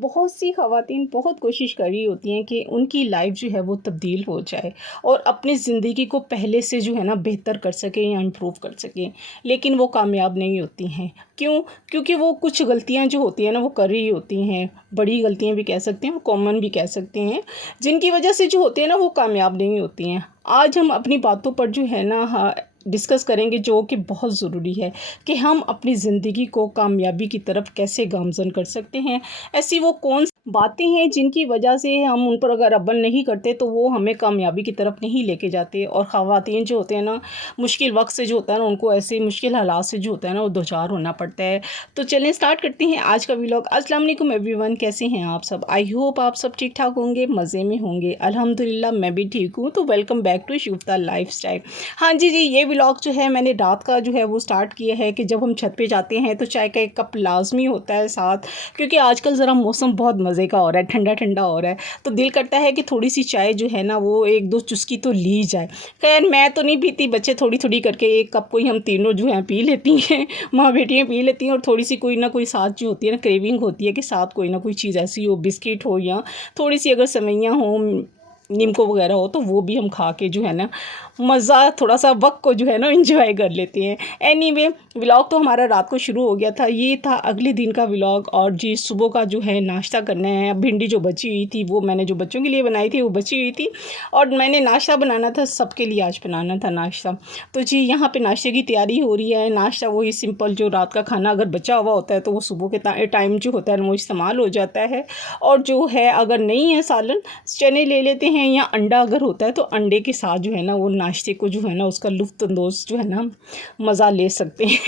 बहुत सी ख़वातीन बहुत कोशिश कर रही होती हैं कि उनकी लाइफ जो है वो तब्दील हो जाए और अपनी ज़िंदगी को पहले से जो है ना बेहतर कर सकें या इम्प्रूव कर सकें, लेकिन वो कामयाब नहीं होती हैं। क्यों? क्योंकि वो कुछ गलतियां जो होती हैं ना वो कर रही होती हैं, बड़ी गलतियां भी कह सकते हैं और कॉमन भी कह सकते हैं, जिनकी वजह से जो होती है ना वो कामयाब नहीं होती हैं। आज हम अपनी बातों पर जो है ना डिस्कस करेंगे, जो कि बहुत ज़रूरी है कि हम अपनी ज़िंदगी को कामयाबी की तरफ कैसे गामज़न कर सकते हैं। ऐसी वो कौन बातें हैं जिनकी वजह से हम उन पर अगर अमल नहीं करते तो वो हमें कामयाबी की तरफ नहीं लेके जाते, और ख़वातीन जो होते हैं ना मुश्किल वक्त से जो होता है ना उनको ऐसे मुश्किल हालात से जो होता है ना वो दो चार होना पड़ता है। तो चलें स्टार्ट करते हैं आज का व्लॉग। अस्सलाम वालेकुम एवरीवन, कैसे हैं आप सब? आई होप आप सब ठीक ठाक होंगे, मज़े में होंगे। अल्हम्दुलिल्लाह मैं भी ठीक हूँ। तो वेलकम बैक टू शिफ्ता लाइफस्टाइल। हाँ जी ये व्लॉग जो है मैंने रात का जो है वो स्टार्ट किया है कि जब हम छत पे जाते हैं तो चाय का एक कप लाजमी होता है साथ, क्योंकि आजकल ज़रा मौसम बहुत मज़े का हो रहा है, ठंडा ठंडा हो रहा है, तो दिल करता है कि थोड़ी सी चाय जो है ना वो एक दो चुस्की तो ली जाए। खैर मैं तो नहीं पीती, बच्चे थोड़ी थोड़ी करके एक कप को ही हम तीनों जो हैं पी लेती हैं, माँ बेटियाँ पी लेती हैं, और थोड़ी सी कोई ना कोई साथ जो होती है ना क्रेविंग होती है कि साथ कोई ना कोई चीज़ ऐसी हो, बिस्किट हो या थोड़ी सी अगर सेवइयाँ हो, नीमको वगैरह हो, तो वो भी हम खा के जो है ना मज़ा थोड़ा सा वक्त को जो है ना एंजॉय कर लेते हैं। एनीवे व्लॉग तो हमारा रात को शुरू हो गया था, ये था अगले दिन का व्लॉग। और जी सुबह का जो है नाश्ता करना है। भिंडी जो बची हुई थी वो मैंने जो बच्चों के लिए बनाई थी वो बची हुई थी, और मैंने नाश्ता बनाना था, सबके लिए आज बनाना था नाश्ता। तो जी यहाँ पे नाश्ते की तैयारी हो रही है। नाश्ता वही सिंपल जो रात का खाना अगर बचा हुआ होता है तो वो सुबह के टाइम जो होता है वो इस्तेमाल हो जाता है। और जो है अगर नहीं है सालन, चने ले लेते हैं, या अंडा अगर होता है तो अंडे के साथ जो है ना वो नाश्ते को जो है ना उसका लुफ्त अंदोज़ जो है ना मज़ा ले सकते हैं।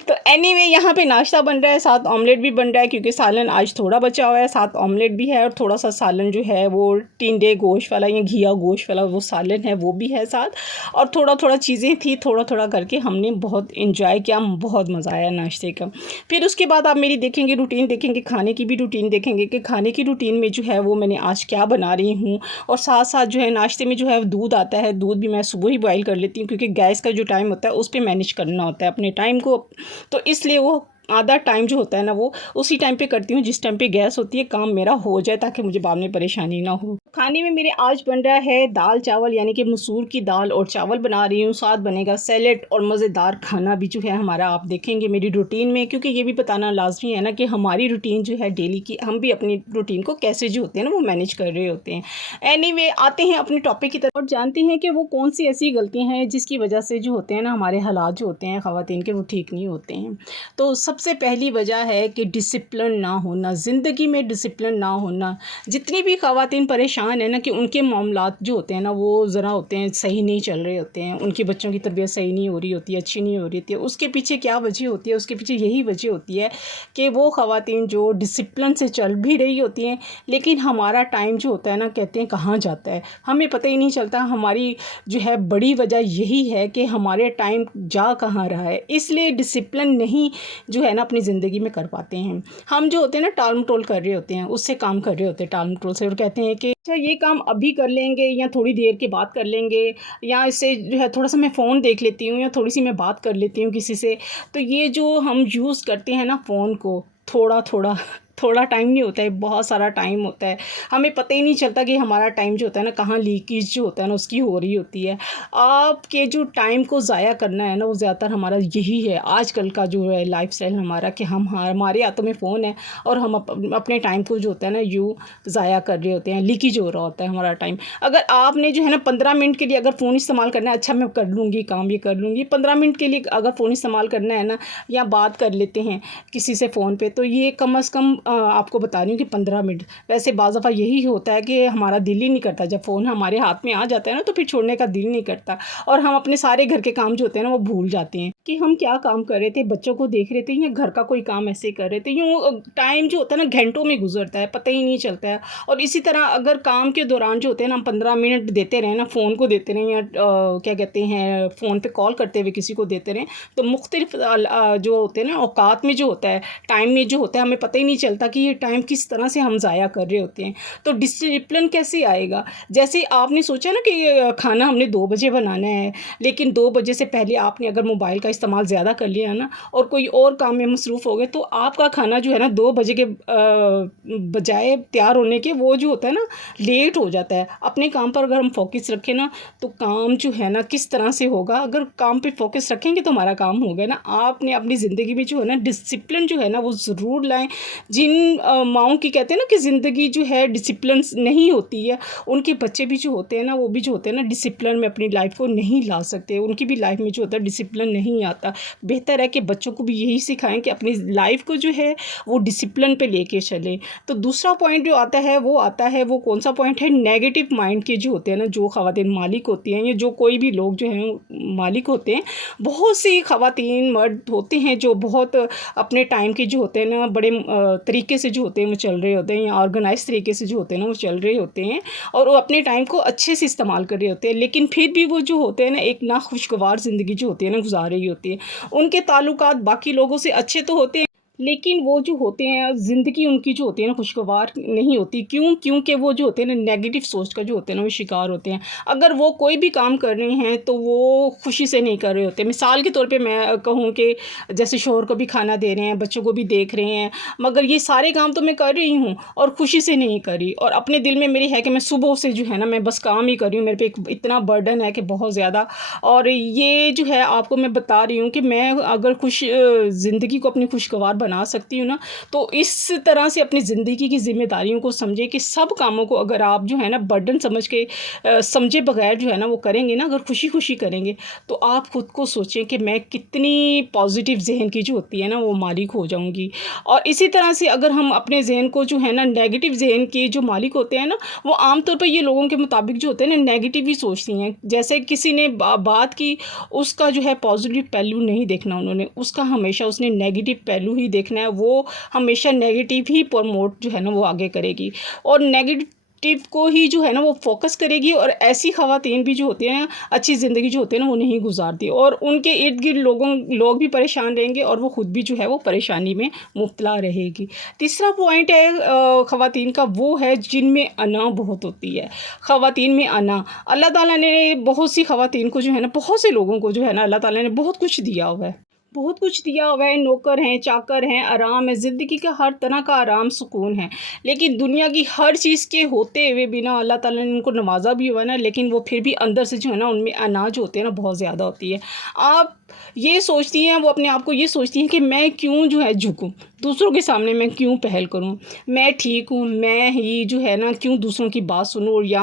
तो एनीवे यहाँ पे नाश्ता बन रहा है, साथ ऑमलेट भी बन रहा है, क्योंकि सालन आज थोड़ा बचा हुआ है, साथ ऑमलेट भी है, और थोड़ा सा सालन जो है वो टिंडे गोश्त वाला या घिया गोश्त वाला वो सालन है वो भी है साथ, और थोड़ा थोड़ा चीज़ें थी, थोड़ा थोड़ा करके हमने बहुत इंजॉय किया, बहुत मज़ा आया नाश्ते का। फिर उसके बाद आप मेरी देखेंगे रूटीन, देखेंगे खाने की भी रूटीन, देखेंगे कि खाने की रूटीन में जो है वो मैंने आज क्या बना रही हूँ। और साथ साथ जो है नाश्ते में जो है दूध आता है, दूध भी मैं सुबह ही बॉईल कर लेती हूँ, क्योंकि गैस का जो टाइम होता है उस पे मैनेज करना होता है अपने टाइम को, तो इसलिए वो आधा टाइम जो होता है ना वो उसी टाइम पे करती हूँ जिस टाइम पे गैस होती है, काम मेरा हो जाए ताकि मुझे बाद में परेशानी ना हो। खाने में मेरे आज बन रहा है दाल चावल, यानी कि मसूर की दाल और चावल बना रही हूँ, साथ बनेगा सैलेड और मज़ेदार खाना भी जो है हमारा, आप देखेंगे मेरी रूटीन में, क्योंकि ये भी बताना लाजमी है ना कि हमारी रूटीन जो है डेली की, हम भी अपनी रूटीन को कैसे जो होते हैं ना वो मैनेज कर रहे होते हैं। एनीवे आते हैं अपने टॉपिक की तरफ और जानते हैं कि वो कौन सी ऐसी गलतियाँ हैं जिसकी वजह से जो होते हैं ना हमारे हालात जो होते हैं ख़वातीन के वो ठीक नहीं होते हैं। तो सबसे पहली वजह है कि डिसिप्लिन ना होना, ज़िंदगी में डिसिप्लिन ना होना। जितनी भी ख़वातीन परेशान है ना कि उनके मामलात जो होते हैं ना वो ज़रा होते हैं सही नहीं चल रहे होते हैं, उनके बच्चों की तरबियत सही नहीं हो रही होती है, अच्छी नहीं हो रही होती है, उसके पीछे क्या वजह होती है? उसके पीछे यही वजह होती है कि वो ख़वातीन जो डिसिप्लिन से चल भी रही होती हैं, लेकिन हमारा टाइम जो होता है ना कहते हैं कहाँ जाता है हमें पता ही नहीं चलता। हमारी जो है बड़ी वजह यही है कि हमारे टाइम जा कहाँ रहा है, इसलिए डिसिप्लिन नहीं जो है ना अपनी ज़िंदगी में कर पाते हैं। हम जो होते हैं ना टाल मटोल कर रहे होते हैं, उससे काम कर रहे होते हैं टाल मटोल से, और कहते हैं कि अच्छा ये काम अभी कर लेंगे या थोड़ी देर के बाद कर लेंगे, या इससे जो है थोड़ा सा मैं फ़ोन देख लेती हूँ या थोड़ी सी मैं बात कर लेती हूँ किसी से। तो ये जो हम यूज़ करते हैं ना फ़ोन को, थोड़ा थोड़ा थोड़ा टाइम नहीं होता है, बहुत सारा टाइम होता है, हमें पता ही नहीं चलता कि हमारा टाइम जो होता है ना कहाँ लीकेज जो होता है ना उसकी हो रही होती है। आपके जो टाइम को ज़ाया करना है ना वो ज़्यादातर हमारा यही है आजकल का जो है लाइफस्टाइल हमारा, कि हम हमारे हाथों में फ़ोन है और हम अपने टाइम को जो होता है ना यूँ ज़ाया कर रहे होते हैं, लीकेज हो रहा होता है हमारा टाइम। अगर आपने जो है ना 15 मिनट के लिए अगर फ़ोन इस्तेमाल करना है, अच्छा मैं कर लूँगी काम, ये कर लूँगी, 15 मिनट के लिए अगर फ़ोन इस्तेमाल करना है ना, या बात कर लेते हैं किसी से फ़ोन पे, तो ये कम से कम आपको बता रही हूँ कि 15 मिनट। वैसे बाज़ दफ़ा यही होता है कि हमारा दिल ही नहीं करता, जब फ़ोन हमारे हाथ में आ जाता है ना तो फिर छोड़ने का दिल नहीं करता, और हम अपने सारे घर के काम जो होते हैं ना वो भूल जाते हैं कि हम क्या काम कर रहे थे, बच्चों को देख रहे थे या घर का कोई काम ऐसे कर रहे थे। यूँ टाइम जो होता है ना घंटों में गुजरता है, पता ही नहीं चलता है। और इसी तरह अगर काम के दौरान जो होते हैं ना हम 15 मिनट देते रहें ना फ़ोन को, देते रहें, या क्या कहते हैं फ़ोन पे कॉल करते हुए किसी को देते रहें, तो मुख्तलिफ जो होते हैं ना औकात में जो होता है, टाइम में जो होता है, हमें पता ही नहीं चलता चलता कि ये टाइम किस तरह से हम ज़ाया कर रहे होते हैं। तो डिसिप्लिन कैसे आएगा? जैसे आपने सोचा ना कि खाना हमने 2 बजे बनाना है, लेकिन 2 बजे से पहले आपने अगर मोबाइल का इस्तेमाल ज़्यादा कर लिया ना और कोई और काम में मसरूफ़ हो गए, तो आपका खाना जो है ना 2 बजे के बजाय तैयार होने के वो जो होता है ना लेट हो जाता है। अपने काम पर अगर हम फ़ोकस रखें ना, तो काम जो है ना किस तरह से होगा, अगर काम पे फ़ोकस रखेंगे तो हमारा काम होगा ना। आपने अपनी ज़िंदगी में जो है ना डिसिप्लिन जो है ना वो ज़रूर लाएँ। जिन माँओं की कहते हैं ना कि ज़िंदगी जो है डिसिप्लिन नहीं होती है, उनके बच्चे भी जो होते हैं ना, वो भी जो होते हैं ना डिसिप्लिन में अपनी लाइफ़ को नहीं ला सकते। उनकी भी लाइफ़ में जो होता है डिसिप्लिन नहीं आता। बेहतर है कि बच्चों को भी यही सिखाएँ कि अपनी लाइफ़ को जो है वो डिसिप्लिन पे लेके चलें। तो दूसरा पॉइंट जो आता है वो कौन-सा पॉइंट है, नेगेटिव माइंड के जो होते हैं ना, जो ख़वातीन मालिक होती हैं या जो कोई भी लोग जो हैं मालिक होते हैं, बहुत सी ख़वातीन मर्द होते हैं जो बहुत अपने टाइम के जो होते हैं ना बड़े तरीके से जो होते हैं वो चल रहे होते हैं, या ऑर्गेनाइज़ तरीके से जो होते हैं ना वो चल रहे होते हैं और वो अपने टाइम को अच्छे से इस्तेमाल कर रहे होते हैं, लेकिन फिर भी वो जो होते हैं ना एक नाखुशगवार ज़िंदगी जो होती है ना गुज़ार रही होती है। उनके ताल्लुकात बाकी लोगों से अच्छे तो होते हैं, लेकिन वो जो होते हैं ज़िंदगी उनकी जो होती है ना खुशगवार नहीं होती। क्यों? क्योंकि वो जो होते हैं ना नेगेटिव सोच का जो होते हैं ना वो शिकार होते हैं। अगर वो कोई भी काम कर रहे हैं तो वो खुशी से नहीं कर रहे होते। मिसाल के तौर पे मैं कहूँ कि जैसे शौहर को भी खाना दे रहे हैं, बच्चों को भी देख रहे हैं, मगर ये सारे काम तो मैं कर रही हूँ और खुशी से नहीं कर रही, और अपने दिल में मेरी है कि मैं सुबह से जो है ना मैं बस काम ही कर रही हूँ, मेरे पे एक इतना बर्डन है कि बहुत ज़्यादा। और ये जो है आपको मैं बता रही हूँ कि मैं अगर ज़िंदगी को अपनी खुशगवार बना सकती हूँ ना, तो इस तरह से अपनी ज़िंदगी की ज़िम्मेदारियों को समझे कि सब कामों को अगर आप जो है ना बर्डन समझ के समझे बगैर जो है ना वो करेंगे ना, अगर खुशी-खुशी करेंगे, तो आप खुद को सोचें कि मैं कितनी पॉज़िटिव ज़हन की जो होती है ना वो मालिक हो जाऊँगी। और इसी तरह से अगर हम अपने ज़हन को जो है ना नेगेटिव ज़हन के जो मालिक होते हैं ना, वो आम तौर पे ये लोगों के मुताबिक जो होते हैं ना नेगेटिव ही सोचती हैं। जैसे किसी ने बात की, उसका जो है पॉज़िटिव पहलू नहीं देखना उन्होंने, उसका हमेशा उसने नेगेटिव पहलू ही देखना है। वो हमेशा नेगेटिव ही प्रमोट जो है ना वो आगे करेगी और नेगेटिव को ही जो है ना वो फ़ोकस करेगी, और ऐसी ख़वातीन भी जो होती हैं अच्छी ज़िंदगी जो होती है ना वो नहीं गुज़ारती, और उनके इर्द-गिर्द लोग भी परेशान रहेंगे और वो ख़ुद भी जो है वो परेशानी में मुब्तला रहेगी। तीसरा पॉइंट है ख़वातीन का, वो है जिनमें अना बहुत होती है। ख़वातीन में अना, अल्लाह ताला ने बहुत सी ख़वातीन को जो है ना, बहुत से लोगों को जो है ना अल्लाह ताला ने बहुत कुछ दिया हुआ है। बहुत कुछ दिया हुआ है, नौकर हैं, चाकर हैं, आराम है, ज़िंदगी का हर तरह का आराम सुकून है। लेकिन दुनिया की हर चीज़ के होते हुए भी ना अल्लाह ताला ने उनको नवाज़ा भी हुआ है ना, लेकिन वो फिर भी अंदर से जो है ना उनमें अनाज होते हैं ना बहुत ज़्यादा होती है। आप ये सोचती हैं, वो अपने आप को ये सोचती हैं कि मैं क्यों जो है झुकूँ, दूसरों के सामने मैं क्यों पहल करूँ, मैं ठीक हूँ, मैं ही जो है ना क्यों दूसरों की बात सुनूँ, या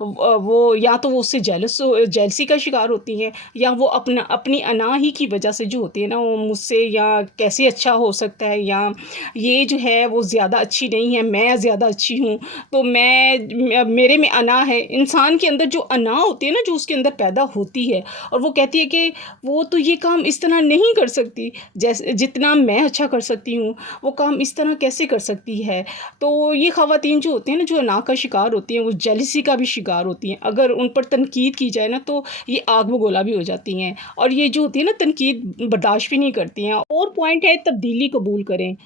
वो या तो वो उससे जेलसी का शिकार होती हैं, या वो अपनी अना ही की वजह से जो होती है ना वो मुझसे या कैसे अच्छा हो सकता है, या ये जो है वो ज़्यादा अच्छी नहीं है, मैं ज़्यादा अच्छी हूँ, तो मेरे में अना है। इंसान के अंदर जो अना होती है ना, जो उसके अंदर पैदा होती है, और वो कहती है कि वो तो ये काम इस तरह नहीं कर सकती जैसे जितना मैं अच्छा कर सकती हूँ, वो काम इस तरह कैसे कर सकती है। तो ये ख़वातीन जो होती हैं ना, जो अना का शिकार होती हैं, वो जेलसी का भी शिकार होती हैं। अगर उन पर तनकीद की जाए ना, तो ये आग बगोला भी हो जाती हैं, और ये जो होती है ना तनकीद बर्दाश्त भी नहीं करती हैं। और पॉइंट है तब्दीली कबूल करें।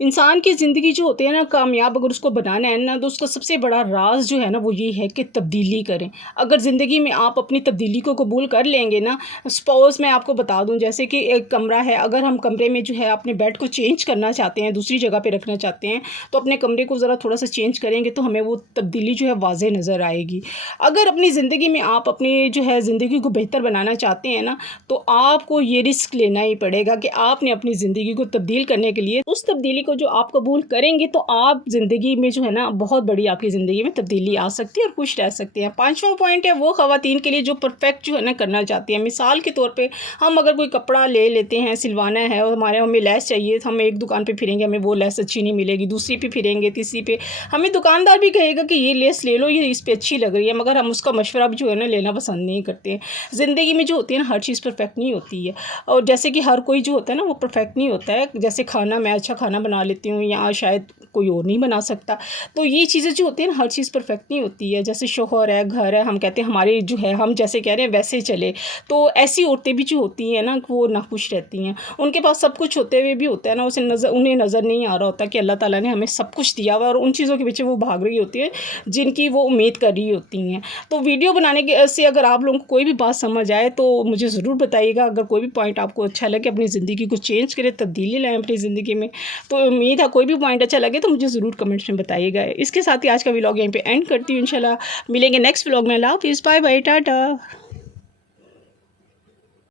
इंसान की ज़िंदगी जो होती है ना कामयाब अगर उसको बनाना है ना, तो उसका सबसे बड़ा राज़ जो है ना वो ये है कि तब्दीली करें। अगर ज़िंदगी में आप अपनी तब्दीली को कबूल कर लेंगे ना, सपोज़ मैं आपको बता दूँ, जैसे कि एक कमरा है, अगर हम कमरे में जो है अपने बेड को चेंज करना चाहते हैं, दूसरी जगह पे रखना चाहते हैं, तो अपने कमरे को ज़रा थोड़ा-सा चेंज करेंगे तो हमें वो तब्दीली जो है वाज़ेह नज़र आएगी। अगर अपनी ज़िंदगी में आप अपनी जो है ज़िंदगी को बेहतर बनाना चाहते हैं ना, तो आपको ये रिस्क लेना ही पड़ेगा कि आपने अपनी ज़िंदगी को तब्दील करने के लिए उस तब्दीली को जो आप कबूल करेंगे, तो आप ज़िंदगी में जो है ना बहुत बड़ी आपकी ज़िंदगी में तब्दीली आ सकती है और खुश रह सकते हैं। पाँचवां पॉइंट है वो ख़वातीन के लिए जो परफेक्ट जो है ना करना चाहती हैं। मिसाल के तौर पे हम अगर कोई कपड़ा ले लेते हैं, सिलवाना है, और हमें लेस चाहिए, तो हम एक दुकान पे फिरेंगे, हमें वो लेस अच्छी नहीं मिलेगी, दूसरी पे फिरेंगे, तीसरी पे हमें दुकानदार भी कहेगा कि ये लेस ले लो, ये इस पे अच्छी लग रही है, मगर हम उसका मशवरा भी जो है ना लेना पसंद नहीं करते हैं। ज़िंदगी में जो होती है ना हर चीज़ परफेक्ट नहीं होती है, और जैसे कि हर कोई जो होता है ना वो परफेक्ट नहीं होता है। जैसे खाना, मैं अच्छा खाना बना बना लेती हूँ या शायद कोई और नहीं बना सकता। तो ये चीज़ें जो होती हैं ना, हर चीज़ परफेक्ट नहीं होती है। जैसे शौहर है, घर है, हम कहते हैं हमारे जो है हम जैसे कह रहे हैं वैसे चले। तो ऐसी औरतें भी जो होती हैं ना, वो नाखुश रहती हैं। उनके पास सब कुछ होते हुए भी होता है ना, उन्हें नज़र नहीं आ रहा होता कि अल्लाह ताला ने हमें सब कुछ दिया हुआ है, और उन चीज़ों के पीछे वो भाग रही होती है जिनकी वो उम्मीद कर रही होती हैं। तो वीडियो बनाने के से अगर आप लोगों को कोई भी बात समझ आए तो मुझे ज़रूर बताइएगा। अगर कोई भी पॉइंट आपको अच्छा लगे, अपनी ज़िंदगी को चेंज करें, तब्दीली लाएँ अपनी ज़िंदगी में, तो उम्मीद है कोई भी पॉइंट अच्छा लगे तो मुझे ज़रूर कमेंट्स में बताइएगा। इसके साथ ही आज का व्लॉग यहीं पे एंड करती हूँ। इंशाल्लाह मिलेंगे नेक्स्ट व्लॉग में। अल्लाह हाफ़िज़, बाय बाय, टाटा।